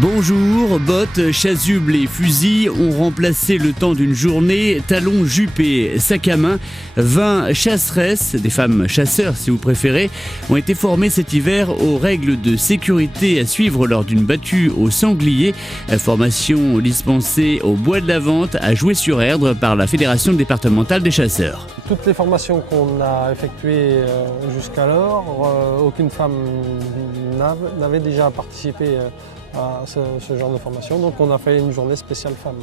Bonjour, bottes, chasubles et fusils ont remplacé le temps d'une journée, talons, jupes et sacs à main. 20 chasseresses, des femmes chasseurs si vous préférez, ont été formées cet hiver aux règles de sécurité à suivre lors d'une battue au sanglier. Formation dispensée au Bois de la Vente à Joué-sur-Erdre par la Fédération départementale des chasseurs. Toutes les formations qu'on a effectuées jusqu'alors, aucune femme n'avait déjà participé à ce genre de formation. Donc on a fait une journée spéciale femmes,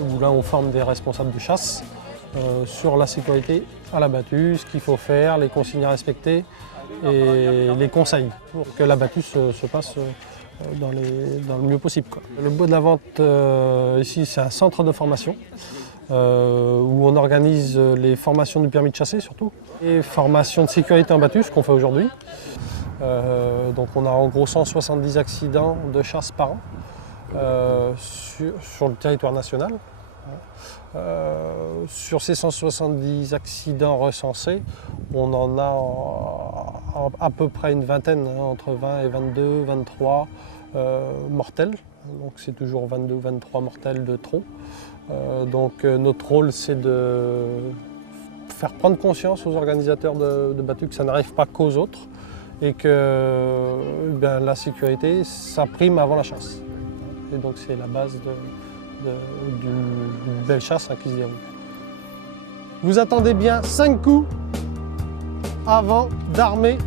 où là on forme des responsables de chasse sur la sécurité à la battue, ce qu'il faut faire, les consignes à respecter et les conseils pour que la battue se passe dans le mieux possible, quoi. Le Bois de la Vente, ici, c'est un centre de formation où on organise les formations du permis de chasser surtout, et formations de sécurité en battue, ce qu'on fait aujourd'hui. Donc on a en gros 170 accidents de chasse par an sur le territoire national. Sur ces 170 accidents recensés, on en a à peu près une vingtaine, entre 20 et 22, 23 mortels. Donc c'est toujours 22, 23 mortels de trop. Donc notre rôle, c'est de faire prendre conscience aux organisateurs de battues que ça n'arrive pas qu'aux autres et que la sécurité, ça prime avant la chasse. Et donc c'est la base d'une belle chasse qui se déroule. Vous attendez bien 5 coups avant d'armer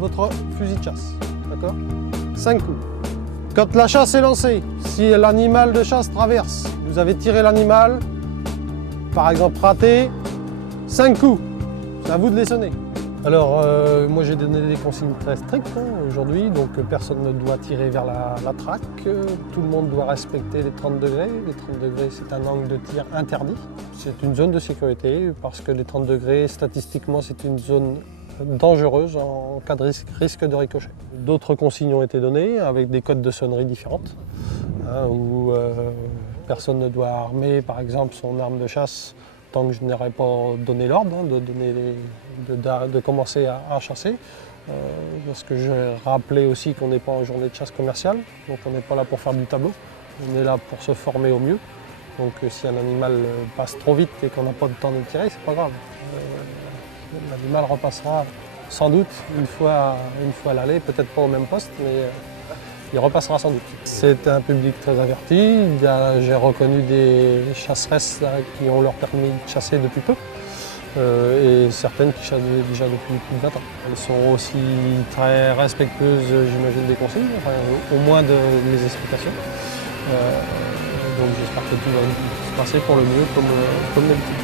votre fusil de chasse. D'accord ? 5 coups. Quand la chasse est lancée, si l'animal de chasse traverse, vous avez tiré l'animal, par exemple raté, 5 coups. C'est à vous de les sonner. Alors, moi j'ai donné des consignes très strictes aujourd'hui, donc personne ne doit tirer vers la traque, tout le monde doit respecter les 30 degrés. Les 30 degrés, c'est un angle de tir interdit. C'est une zone de sécurité parce que les 30 degrés, statistiquement, c'est une zone dangereuse en cas de risque de ricochet. D'autres consignes ont été données avec des codes de sonnerie différentes, où personne ne doit armer, par exemple, son arme de chasse tant que je n'aurais pas donné l'ordre de commencer à chasser. Parce que j'ai rappelé aussi qu'on n'est pas en journée de chasse commerciale, donc on n'est pas là pour faire du tableau, on est là pour se former au mieux. Donc si un animal passe trop vite et qu'on n'a pas de temps de tirer, c'est pas grave. L'animal repassera sans doute une fois à l'aller, peut-être pas au même poste, mais il repassera sans doute. C'est un public très averti. J'ai reconnu des chasseresses qui ont leur permis de chasser depuis peu et certaines qui chassent déjà depuis plus de 20 ans. Elles sont aussi très respectueuses, j'imagine, des consignes, au moins de mes explications. Donc j'espère que tout va se passer pour le mieux comme d'habitude.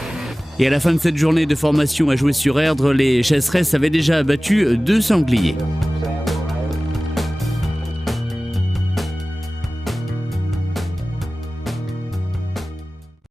Et à la fin de cette journée de formation à Joué-sur-Erdre, les chasseresses avaient déjà abattu 2 sangliers.